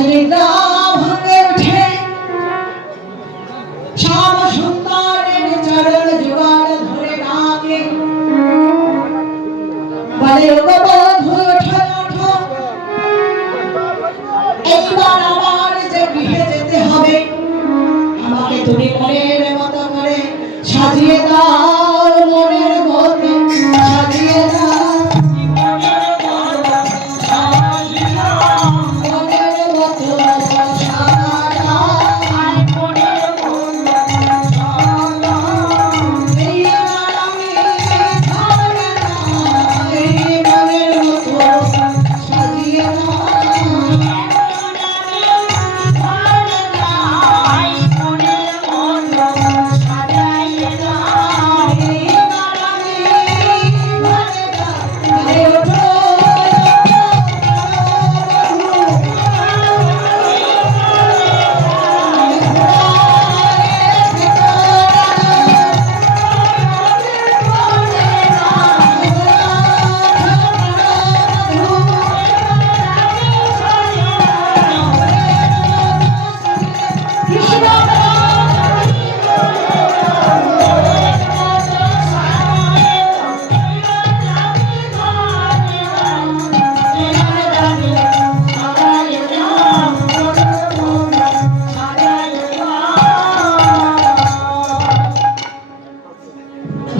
নিদ্রা ভঙ্গে উঠে শ্যাম সুন্দরের চরণ যুগল ধরে ডাকে বলে ও বধূ ওঠো ওঠো একবার আমার যে গৃহে যেতে হবে আমাকে তুমি মনের মতো করে সাজিয়ে দাও মনের মতো সাজিয়ে দাও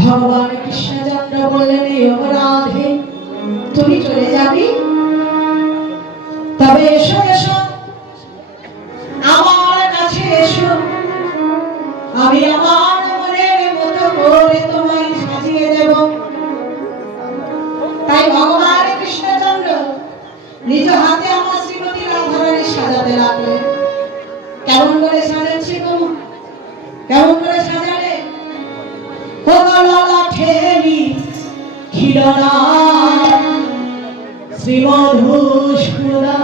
ভগবান কৃষ্ণচন্দ্র বললেন রাধে তুমি চলে যাবি তবে এসো এসো আমার কাছে এসো আমি আমার মনের মতো করে তোমায় সাজিয়ে দেব তাই ভগবান কৃষ্ণচন্দ্র নিজ হাতে আমার শ্রীমতী রাধারানী সাজাতে লাগলেন কেমন করে সাজাচ্ছে কেমন করে সাজালে কমলা ঠেলি খিলনা শ্রীমধুসূদনা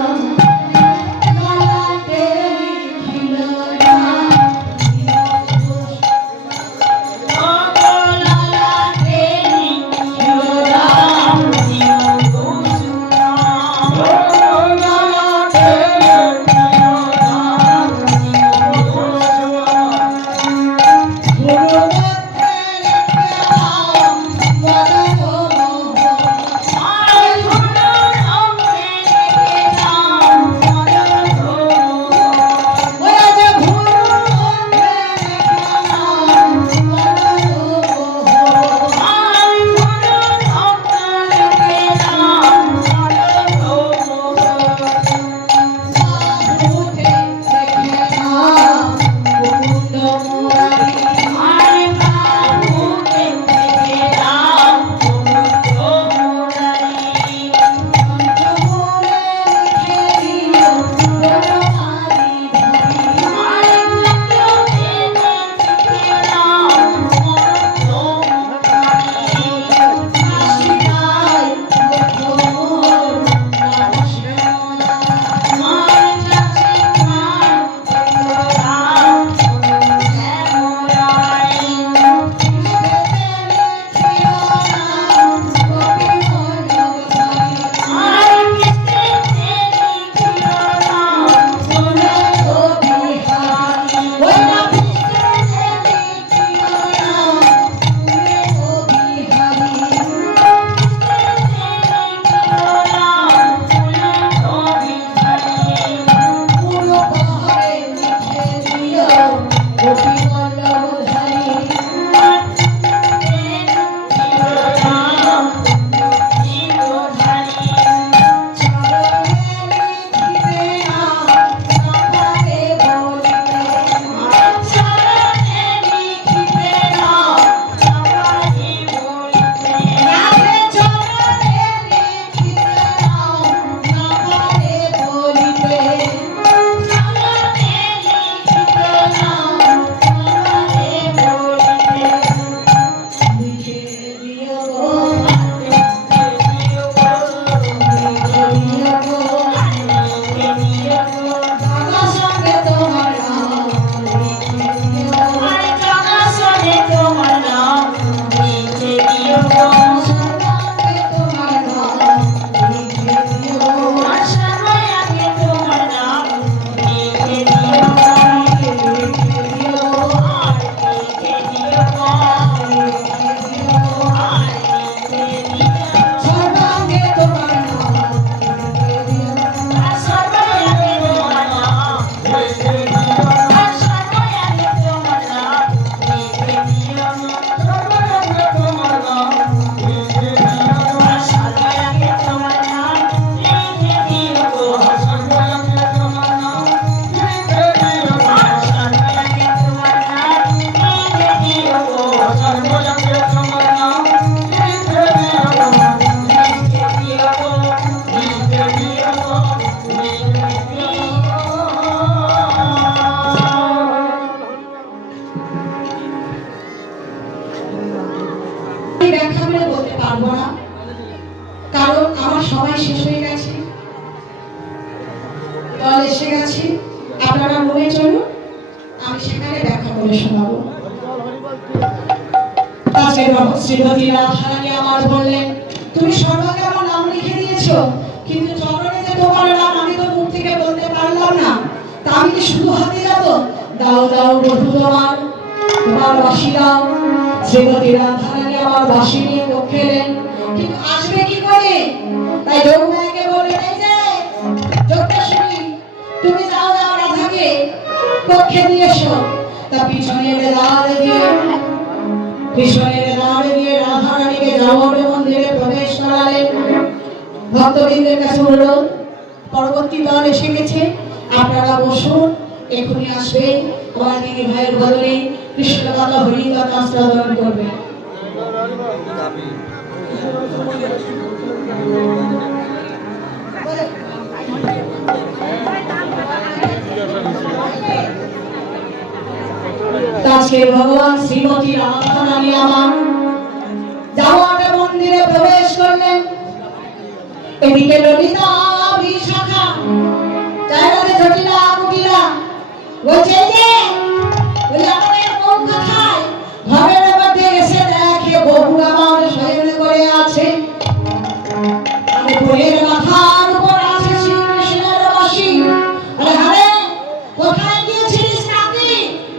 দল এসে গেছে, আপনারা রুমে চলুন, আমি সেখানে ব্যাখ্যা করে শোনাবো। আজকে শ্রীমতী রাধারানী আমার বললেন, তুমি সর্বকে আমার নাম লিখে দিয়েছো, কিন্তু চরণে যে তোমার নাম আমি তো মুখ থেকে বলতে পারলাম না, তা আমি কি শুধু হাতে যাবো? দাও দাও বধূ, তোমার বাঁশি দাও। শ্রীমতী রাধারানী আমার বাঁশি নিয়ে কক্ষে এলেন, কিন্তু আসবে কি করে? তাই যোগমায়াকে বললেন, এই যে যোগেশ্বরী, তুমি যাও যাও রাধাকে কক্ষে নিয়ে এসো। তা পিছনের দ্বার দিয়ে রাধারানীকে যাওয়ার মন্দিরে প্রবেশ করালেন। ভক্তবৃন্দের কাছে অনুরোধ, পরবর্তী দল এসে গেছে, আপনারা বসুন, এখনই আসবেন। আমার দিদি ভাইয়ের বদলে কৃষ্ণ কথা হরি কথা আস্বাদন করবে। আজকে ভগবান শ্রীমতী রাধারানী আমার যাওয়াটা মন্দিরে প্রবেশ করলেন। এদিকে ললিতা বিশাখা জায়গাতে জটিলা কুটিলা বলছে, যে ওই আপনাদের কোন কথায় ঘরের মধ্যে এসে দেখে বহু আমার শয়ন করে আছে, আমি বইয়ের মাথার উপর আছে শ্রীকৃষ্ণের বাঁশি। আরে হারে, কোথায় গিয়েছিলিস নাকি?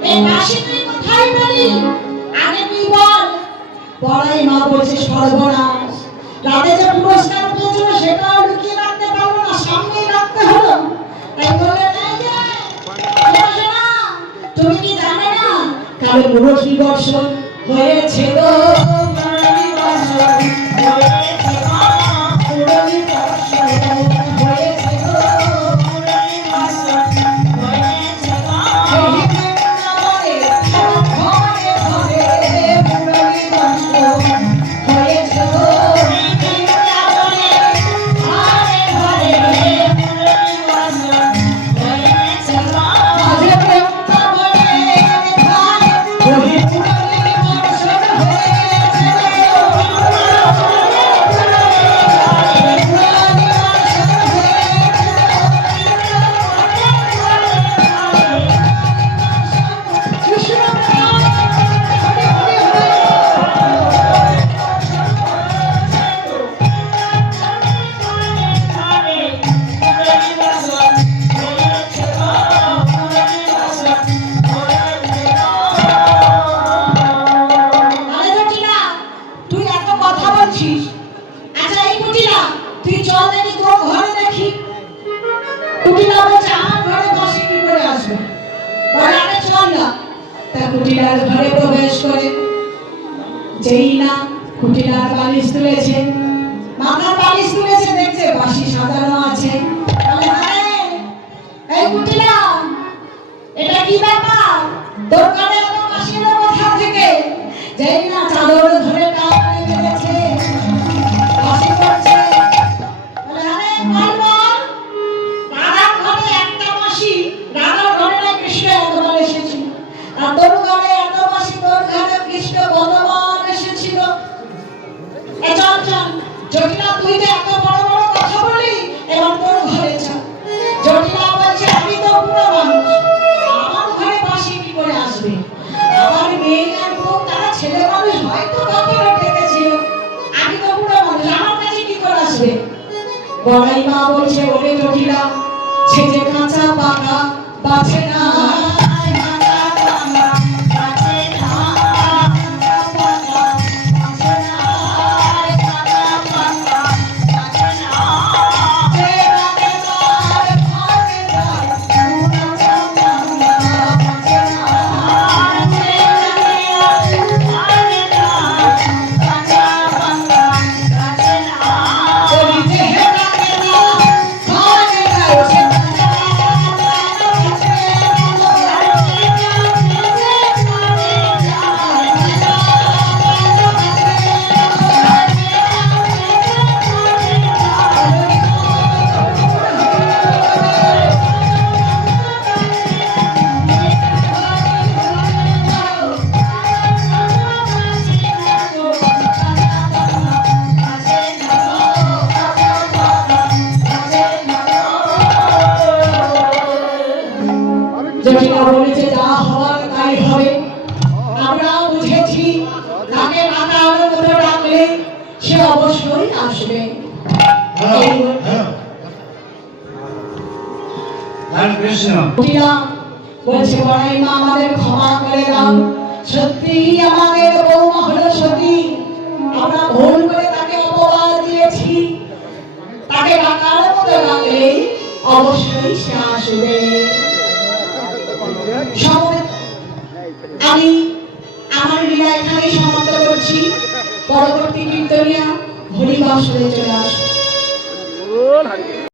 এই বাঁশি তুই কোথায় পেলি? আগে তুই বল। পড়াই মা বলছে, সর্বনাশ, রাতে যে পুরস্কার পেয়েছিল সেটাও লুকিয়ে রাখতে পারলো না, সামনেই রাখতে হলো। তাই বললেন, তুমি কি জানো না কালে মুরলী বর্ষণ হয়েছে গো? কুটিলার ঘরে প্রবেশ করে যেই না কুটিলার বালিশ তুলেছে, মাথার বালিশ তুলেছে, দেখছে বাঁশি সাজানো আছে। এই কুটিলা, এটা কি ব্যাপার? তোর কানে এত বাঁশি এলো কোথা থেকে? যেই না চাদর ধরে টানে মেরেছে, বাঁশি করছে। রাধার ঘরে একটা বাঁশি, রাধার ঘরে না কৃষ্ণ একবার এসেছিল, আর তোর ঘরে এত বাঁশি, তোর ঘরে কৃষ্ণ ভগবান এসেছিল। চল চল জটিলা, তুই তো এত বড় বড় কথা বলি, এবার তোর ঘরে চল। জটিলা বলছে, আমি তো বুড়ো মানুষ, আমার ঘরে বাঁশি কি করে আসবে? আমার মেয়ে আর বউ তারা ছেলে মানুষ, হয়তো কাউকে ডেকেছিল, আমি তো বুড়ো মানুষ, আমার কাছে কি করে আসবে? বড়াই মা বলছে, ওরে জটিলা, সে যে কাঁচা পাকা বাঁচে না। জটিলা বলেছে যা হওয়ার তাই হবে। আমরা বুঝেছি তাকে ডাকার মতো ডাকলে সে অবশ্যই আসবে। জটিলা বলছে বড়াই মা আমাদের ক্ষমা করে দাও, সত্যি আমাদের বৌমা হলো সতী, আমরা ভুল করে তাকে অপবাদ দিয়েছি, তাকে ডাকার মতো ডাকলেই অবশ্যই সে আসবে। আমি আমার লীলা এখানেই সমাপ্ত করছি। পরবর্তী কীর্তনিয়া হরিবাসরে চলে আসবে।